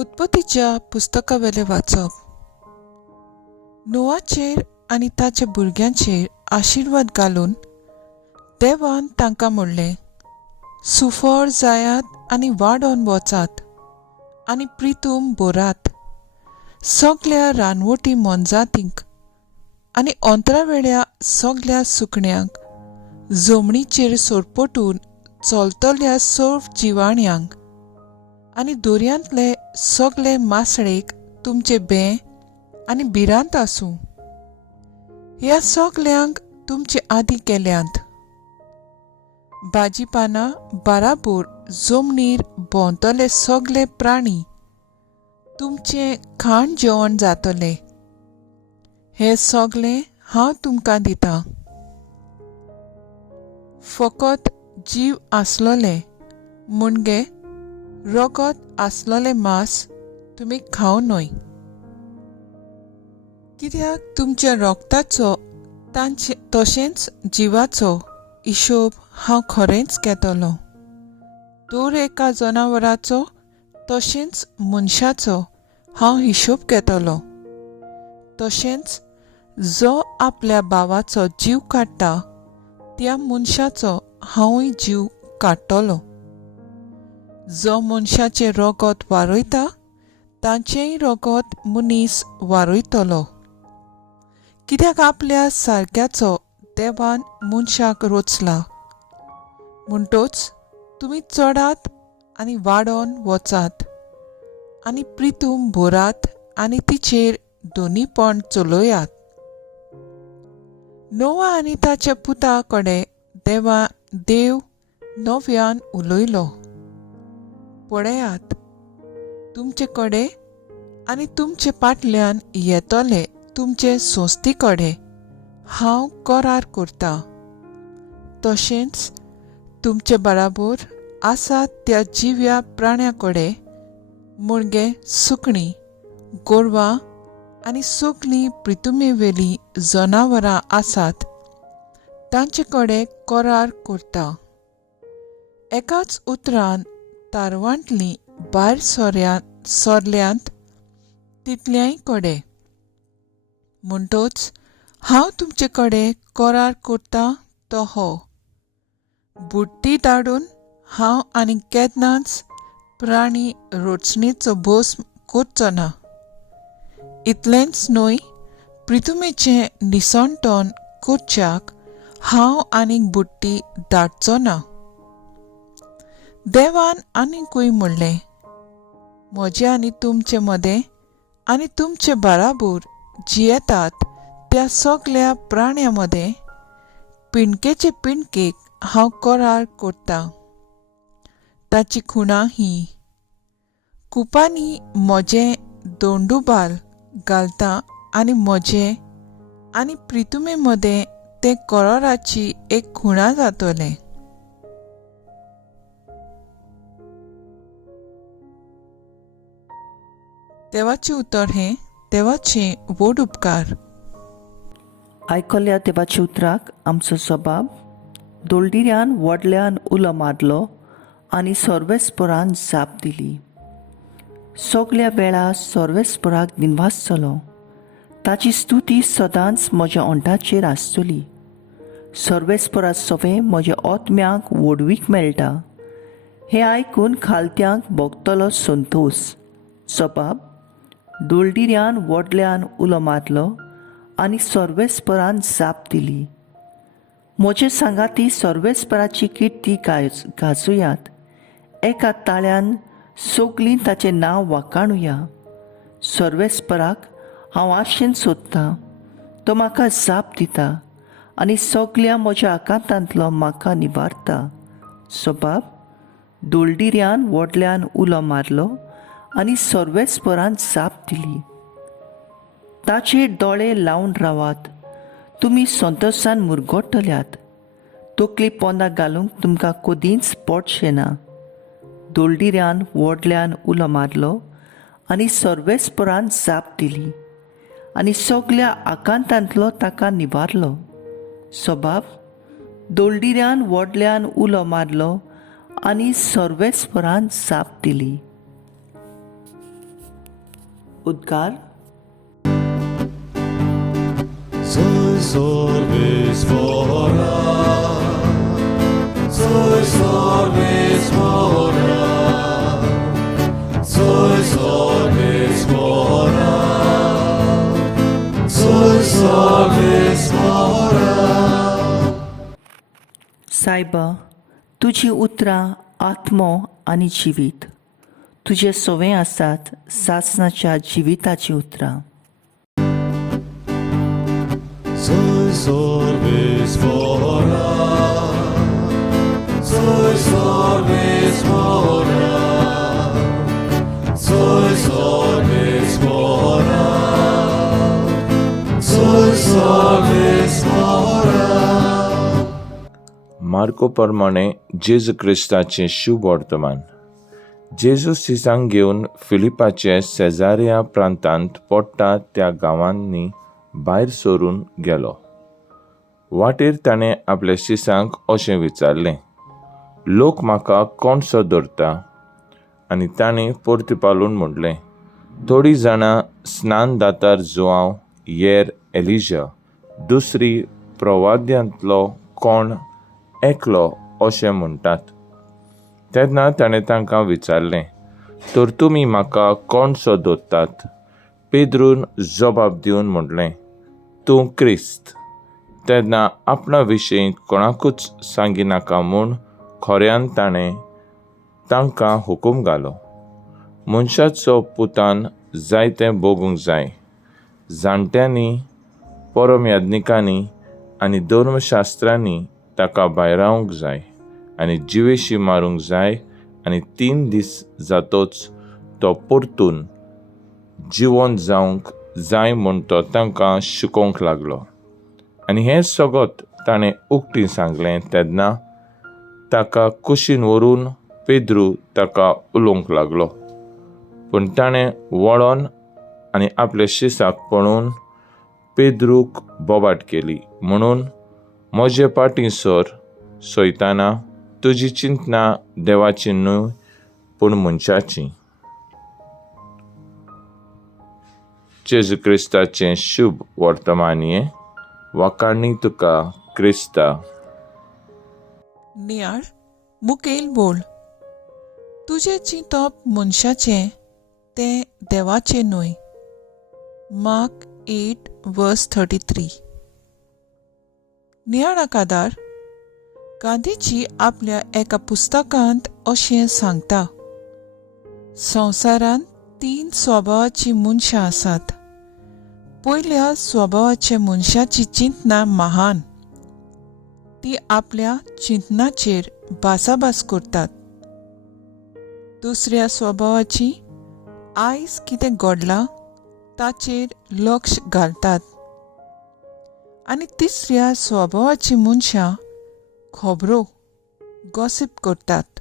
उत्पत्तीच्या पुस्तकावेले वाचप. नोआचेर आनी ताच्या भुरग्यांचेर आशिर्वाद घालून देवान तांकां म्हणलें, सुफळ जायात आनी वाडोन वचात आनी प्रितूम भरात. सगल्या रानवटी मोनजातींक आनी अंतरावेल्या सगल्या सुकण्यांक, जमनीचेर सोरपटून चलतल्या सर्व जिवाण्यांक आनी दर्यांतले सगले मासळेक तुमचे भें आनी भिरांत आसूं. ह्या सगल्यांक तुमचे आदी केल्यांत. भाजीपानां बाराबोर जमनीर भोंवतले सगले प्राणी तुमचें खाण जेवण जातलें. हें सगलें हांव तुमकां दितां. फकत जीव आसलोले म्हणजे रगत आसलोलें मांस तुमी खावं न्हय. कित्याक तुमच्या रोगताचो तशेंच जिवाचो हिशोब हांव खरेंच घेतलो. दर एका जनावराचो तशेंच मनशाचो हांव हिशोब घेतलो. तशेंच जो आपल्या भावाचो जीव काडटा त्या मनशाचो हांवूय जीव काडटलो. जो मनशाचें रगत वारयता तांचेंय रगत मनीस वारयतलो. कित्याक आपल्या सारक्याचो देवान मनशाक रचला. म्हणटच तुमी चडात आनी वाडोन वचात आनी प्रितूम भरात आनी तिचेर दोनीपण चलयात. नोआ आनी ताच्या पुता कडेन देव नव्यान उलयलो. पळयात, तुमचे कडेन आनी तुमचे फाटल्यान येतले तुमचे सोंस्ती कडेन हांव करार करतां. तशेंच तुमचे बराबर आसात त्या जिव्या प्राण्यां कडेन म्हणजे सुकणीं, गोरवां आनी सगलीं प्रितुमेवेलीं जनावरां आसात तांचे कडेन करार करता. एकाच उतरान तारवांतलीं भायर सरल्यांत तितल्याय कडेन. म्हणटच हांव तुमचे कडेन करार करतां तो हो: बुड्टी धाडून हांव आनी केन्नाच प्राणी रचणेचो भस्म करचो ना. इतलेंच न्हय, प्रितुमेचें निसणटण करच्याक हांव आनीक बुड्टी धाडचो ना. देवान आनीकूय म्हणलें, म्हजे आनी तुमचे मदें आनी तुमचे बराबर जियेतात त्या सगल्या प्राण्यां मदें पिणकेचे पिणकेक हांव करार करतां. ताची खुणां हीं: कुपांनी म्हजें दोंडुबाल घालतां आनी म्हजें आनी प्रितुमे मदें ते कराराची एक खुणा जातलें. देवाचें उतर हें देवाचें व्हड उपकार. आयकल्या देवाच्या उतराक आमचो जबाब: दोलडिऱ्यान व्हडल्यान उलो मारलो आनी सर्वेस्परान जाप दिली. सगल्या वेळा सर्वेस्पराक दिनवासतलो. ताची स्तुती सदांच म्हज्या ओंठाचेर आसतली. सर्वेस्परा सवें म्हज्या आत्म्याक व्हडवीक मेळटा. हें आयकून खालत्यांक भोगतलो संतोश. जबाब: दोलडिऱ्यान व्हडल्यान उलो मारलो आनी सर्वेस्परान जाप दिली. म्हजे सांगाती सर्वेस्पराची किर्ती गाजोयात. एका ताळ्यान सगलीं ताचें नांव वाखाणुया. सर्वेस्पराक हांव आशेन सोदतां. तो म्हाका जाप दिता आनी सगल्या म्हज्या आकांतांतलो म्हाका निवारता. जबाब: दोलडिऱ्यान व्हडल्यान उलो मारलो आनी सर्वेस्परान जाप दिली. ताचेर दोळे लावन रावात. तुमी संतोशान मुरगोडटल्यात. तकली पोंदां घालूंक तुमकां कदींच पडचें ना. दोलडिऱ्यान व्हडल्यान उलो मारलो आनी सर्वेस्परान जाप दिली आनी सगल्या आकांतांतलो ताका निवारलो. जबाब: दोलडिऱ्यान व्हडल्यान उलो मारलो आनी सर्वेस्परान जाप दिली. उद्गार. Soy sorbes mora, soy sorbes mora, soy sorbes mora, soy sorbes mora. सायबा, तुजी उतरां आत्मो आनी जिवीत. तुजे सवे आसात सासणाच्या जिविताची उतरां. Soy sorbes mora, soy sorbes mora, soy sorbes mora, soy sorbes mora. Marco प्रमाणे जेजू क्रिस्ताचे शुभ वर्तमान. जेजू सिसांक घेवन फिलिपाचे सेजारिया प्रांतांत पडटा त्या गांवांनी भायर सरून गेलो. वाटेर ताणें आपल्या शिसांक अशें विचारलें, लोक म्हाका कोणसो धरता? आनी ताणें परतिपालून म्हणलें, थोडीं जाणां स्नान दातार जोआंव, हेर एलिजा, दुसरी प्रवाद्यांतलो कोण एकलो अशें म्हणटात. तेन्ना ताणें तांकां विचारलें, तर तुमी म्हाका कोणसो धरतात? पेद्रून जबाब दिवन म्हणलें, तूं क्रिस्त. तेन्ना आपणा विशीं कोणाकूच सांगिनाका म्हूण खऱ्यान ताणें तांकां हुकूम घालो. मनशाचो पुतान जायतें भोगूंक जाय. जाणट्यांनी, परमयाज्ञिकांनी आनी धर्मशास्त्रांनी ताका भायरावंक जाय आनी जिवेशी मारूंक जाय आनी 3 दीस जातोच तो परतून जिवंत जावंक जाय म्हूण तो तांकां शिकोवंक लागलो. आनी हें सगळें ताणें उक्तीं सांगलें. तेन्ना ताका कुशीन व्हरून पेद्रू ताका उलोवंक लागलो. पूण ताणें वळोन आनी आपल्या शिसाक पळोवन पेद्रूक बोबाट केली. म्हणून म्हजे पाटी सर सैताना, तुजी चिंतना देवाची न्हय पूण मनशाची. जेजू क्रिस्ताचें शुभ वर्तमानीये. वाकाणी तुका क्रिस्ता. नियाळ मुखेल बोल. तुजें चिंतप मनशाचें तें देवाचें न्हय. मार्क 8:33. नियाळाक आदार. गांधीजी आपल्या एका पुस्तकांत अशें सांगता, संवसारांत 3 स्वभावाची मनशां आसात. पयल्या स्वभावाचे मनशाची चिंतना महान. ती आपल्या चिंतनाचेर भासाभास करतात. दुसऱ्या स्वभावाची आयज कितें घडलां ताचेर लक्ष घालतात. आनी तिसऱ्या स्वभावाची मनशां खबरो गॉसिप करतात.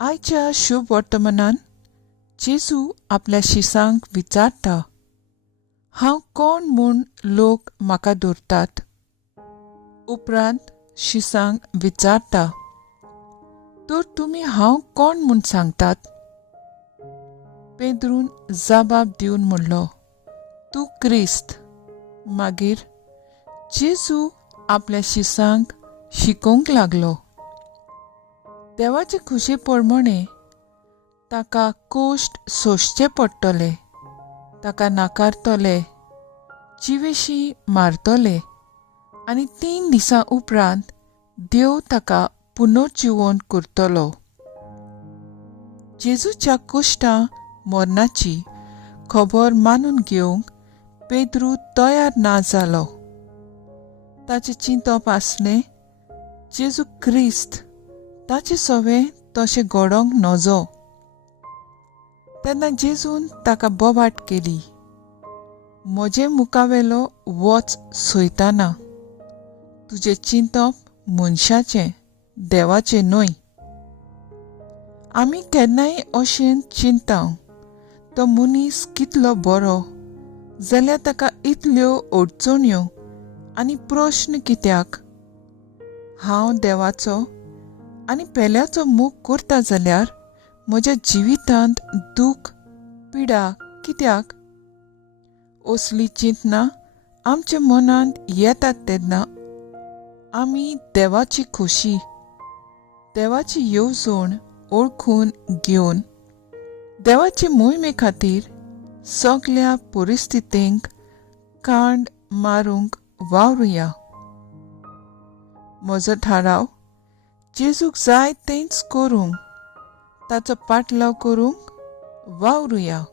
आयच्या शुभ वर्तमानान जेजू आपल्या शिसांक विचारता, हांव कोण म्हूण लोक म्हाका धरतात? उपरांत शिसांक विचारता, तर तुमी हांव कोण म्हूण सांगतात? पेद्रून जबाब दिवन म्हणलो, तूं क्रिस्त. मागीर जेजू आपल्या शिसांक शिकोवंक लागलो. देवाचे खुशे प्रमाणे ताका कोश्ट सोंसचे पडटले. ताका नाकारतले, जिवेशी मारतले आनी 3 दिसां उपरांत देव ताका पुनर्जिवन करतलो. जेजूच्या कोश्टां मरणाची खबर मानून घेवंक पेद्रू तयार ना जालो. ताचें चिंतप आसलें, जेजू क्रिस्त, ताचें सवें तशें घडोवंक नजो. तेन्ना जेजून ताका बोबाट केली, म्हजे मुखावेलो वच सैताना. तुजें चिंतप मनशाचें, देवाचें न्हय. आमी केन्नाय अशें चिंतां, तो मनीस कितलो बरो, जाल्यार ताका इतल्यो अडचण्यो आनी प्रश्न कित्याक? हांव देवाचो आनी पेल्याचो मोग करता जाल्यार म्हज्या जिवितांत दूख, पिडा कित्याक असली चिंतना आमच्या मनांत येतात तेन्ना आमी देवाची खोशी, देवाची येवजण ओळखून घेवन देवाचे मोहिमे खातीर सगळ्या परिस्थितींक कांड मारूंक वावरुया. म्हजो थाराव जेजूक जाय तेंच करूंक, ताचो पाटलाव करूंक वावरुया.